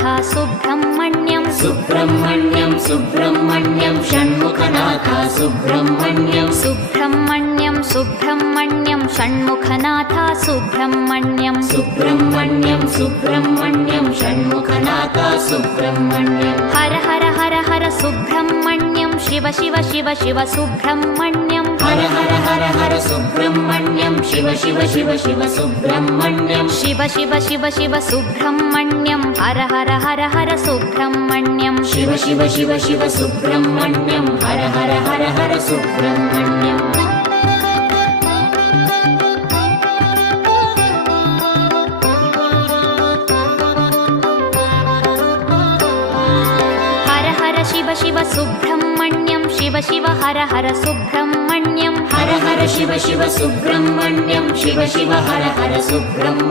Shanmukhanath Subrahmanyam Subrahmanyam Subrahmanyam Shanmukhanath Subrahmanyam Subrahmanyam Subrahmanyam Shanmukhanath Subrahmanyam Subrahmanyam Subrahmanyam Shanmukhanath Subrahmanyam Har Har Har Har Subrahmanyam Shiva Shiva Shiva Shiva Subrahmanyam Har Har Har Har Subrahmanyam Shiva Shiva Shiva Shiva Subrahmanyam Shiva Shiva Shiva Shiva Subrahmanyam Har Har Har Har Subrahmanyam Shiva Shiva Shiva Shiva Subrahmanyam Har Har Har Har Subrahmanyam Har Har Shiva Shiva Subrahmanyam Shiva Shiva Har Har Subrahmanyam Har Har Shiva Shiva Subrahmanyam Shiva Shiva Har Har Subrahmanyam